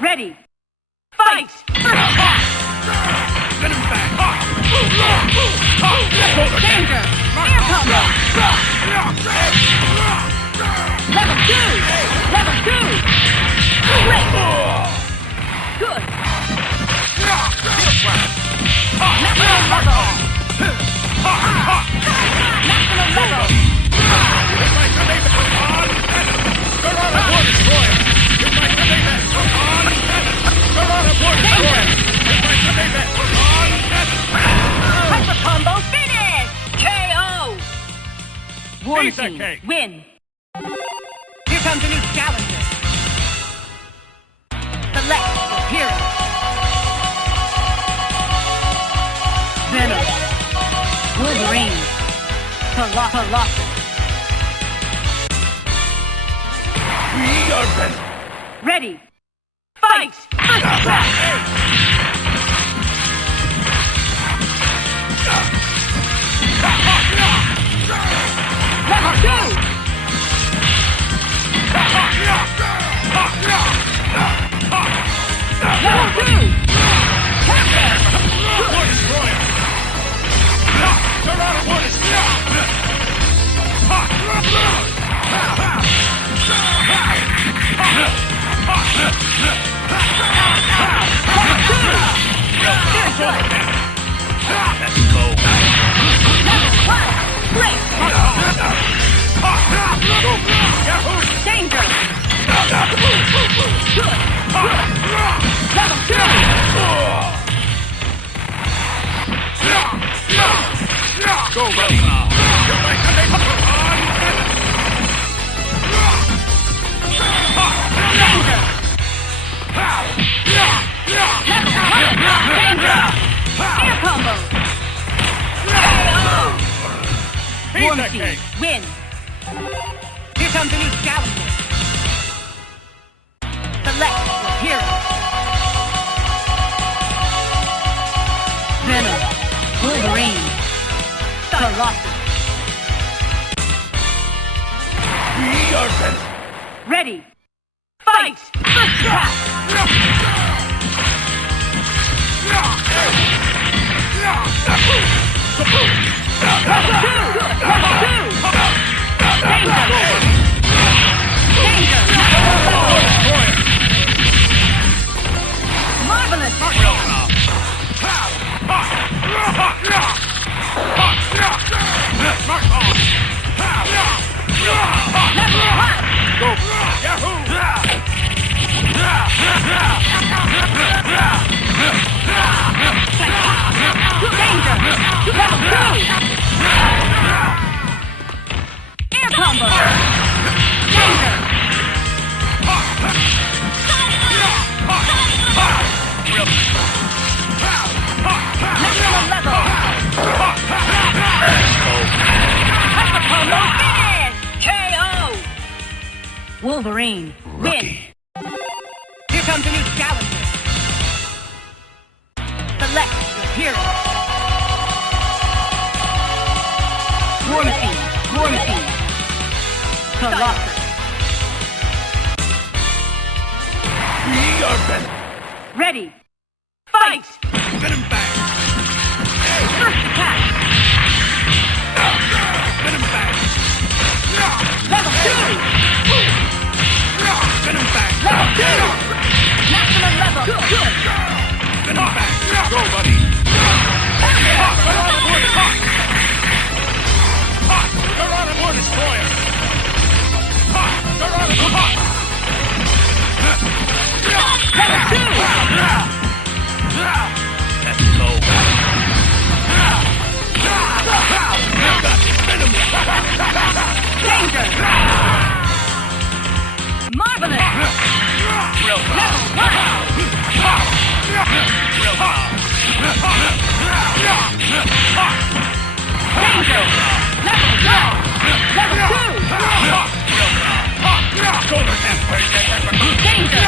Ready. Fight! First attack! Get him back! Danger! Air combo! Level 2! Level 2! Great! Good! Maximum level! Maximum level! Hyper combo finish! KO! Warning team, win! Here comes a new challenger. Select your hero. Venom. Wolverine. Colossus. We are better. Ready. Fight! First attack! Level 2! Level 2! Cabe! War Destroyer! Turn on a War Destroyer! Let's go! Level 1! Great! Danger! Good! Level 2! Go, buddy! Danger! Danger! Air combo! Warning team, win! Here comes a new challenger. Select your hero. Venom. Wolverine. Colossus. We are better. Ready. Fight! First attack! Level 2! Level 2! Danger! Danger! Marvelous! Level 1! Go! Yahoo! Danger! Level 2! Air combo! Danger! Maximum level! Hyper combo finish! KO! Wolverine, win! Here comes a new challenger. Select your hero. Warning. Colossus. We are better. Ready. Fight! Get him back. First attack. Get him back. Level 2. Get him back. Level 2. Maximum level. Good. Get him back. Go, buddy. You're on a War Destroyer. You're on a Level 2. Let's go. Danger. Marvelous. Real Level 1. Danger. Level 1. Level 2. Danger.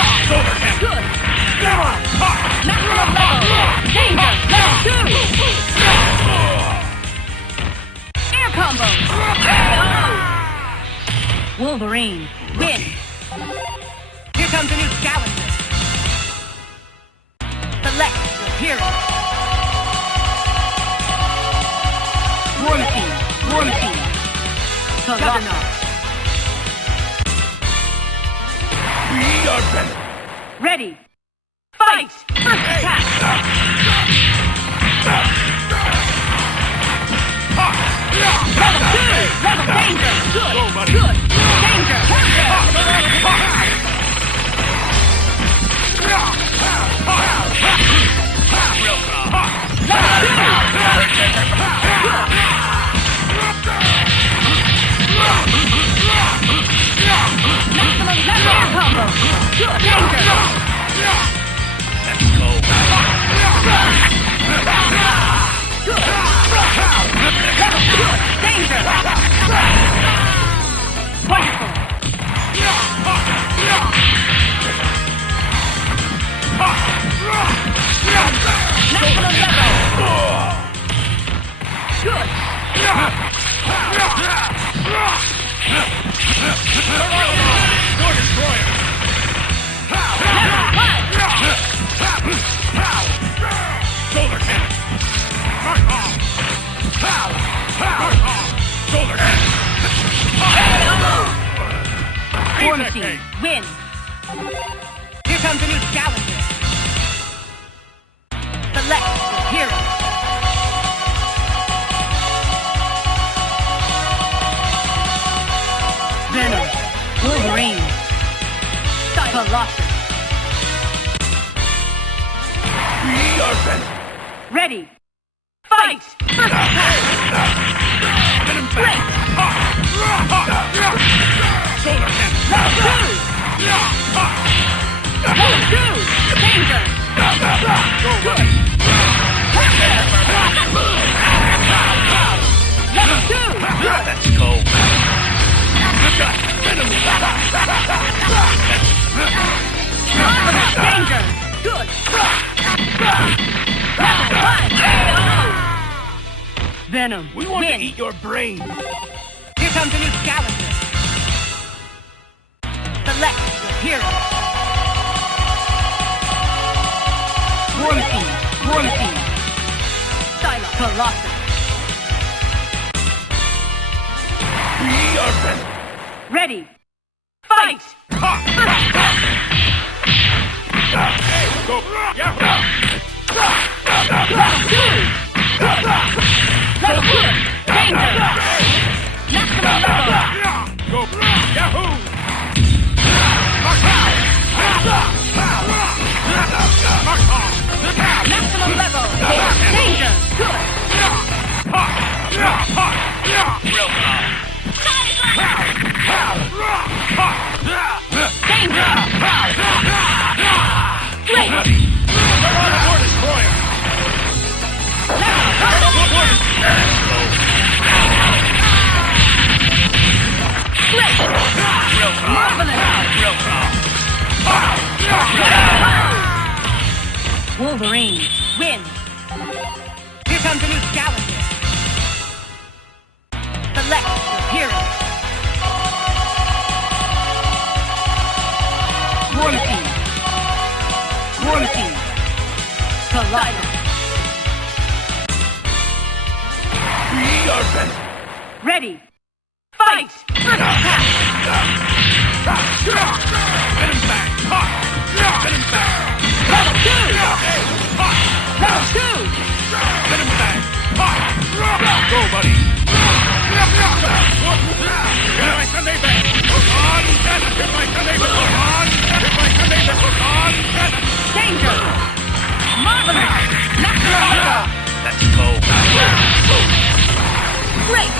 Good. Maximum level. Danger. Level 2. Air combo. KO. Wolverine, win. Here comes a new challenger. hero. One team. Juggernaut. We are better. Ready. Fight! First attack! Level 2! Level danger! Good! Go, buddy. Good! Danger! Counter! Real calm. Level 2! Maximum left air combo! Good! Danger! Let's go. Good! Danger! Wonderful! Maximum level! Good! Door destroyer. Level 1! Shoulder cannon. Mark off. Mark off. Shoulder cannon. One team win. Here comes a new challenger. Select your hero. Venom, Wolverine, Colossus. We are better. Ready. Fight! First attack! Get him back. Shoulder cannon. Level 2! Danger! Go, buddy. Level 2! Let's go. Danger! Good! Level 1! Venom, We want win. to eat your brain. Here comes a new challenger. Select your hero. One team. Silent Colossus. We are better. Ready. Fight! Hey, go. Yahoo. Level 2! Level 1! Danger! Maximum level! Go. Yahoo. Mark off. Maximum level! Danger! Good! Real calm. Danger! Great! Door destroyer. Great! Real calm. Marvelous! Real calm. Wolverine, win! Here comes a new challenger. Select your hero. One team. Colossus. We are better. Ready. Fight! First attack! Get him back. Get him back. Level 2! Level 2! Get him back. Go, buddy. Get my Sunday back. On cannon. Get my Sunday back. On cannon. Get my Sunday back. On cannon. Danger! Marvelous! Maximum level! Let's go. Great!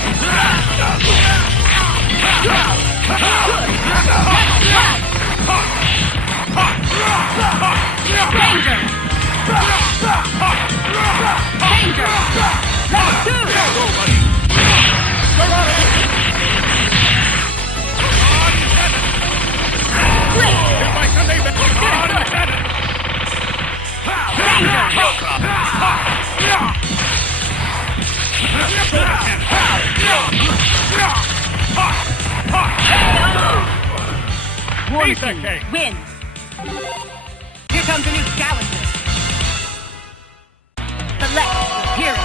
Danger! Danger! Level 2! Go, buddy. On cannon. Great! Get my Sunday back. On cannon. Danger! Real calm. One team Fightcade. wins. Here comes a new challenger. Select your hero.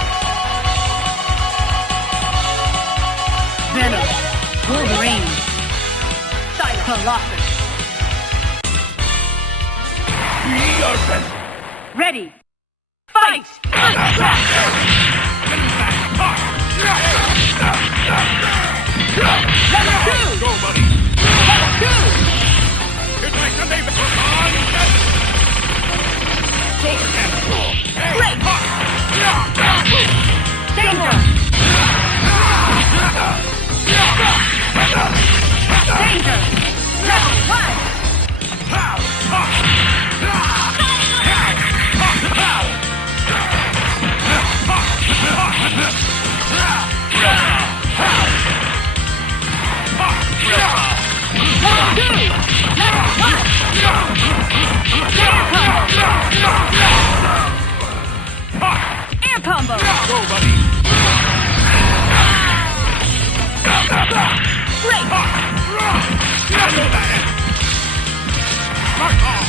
Venom. Wolverine. Colossus. Ready. Fight! Level 2! Go, buddy! Level 2! Here's my Sunday on death! Solar cannon! Great! Danger! Danger! Level 1! Air combo! Go, buddy! Great! Mark off!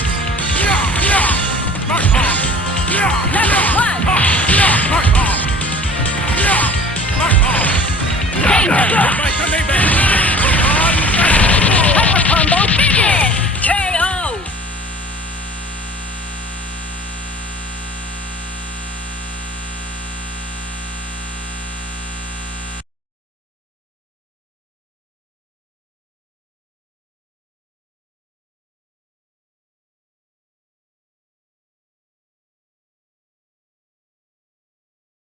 Mark off! Level 1! Mark off! Mark off!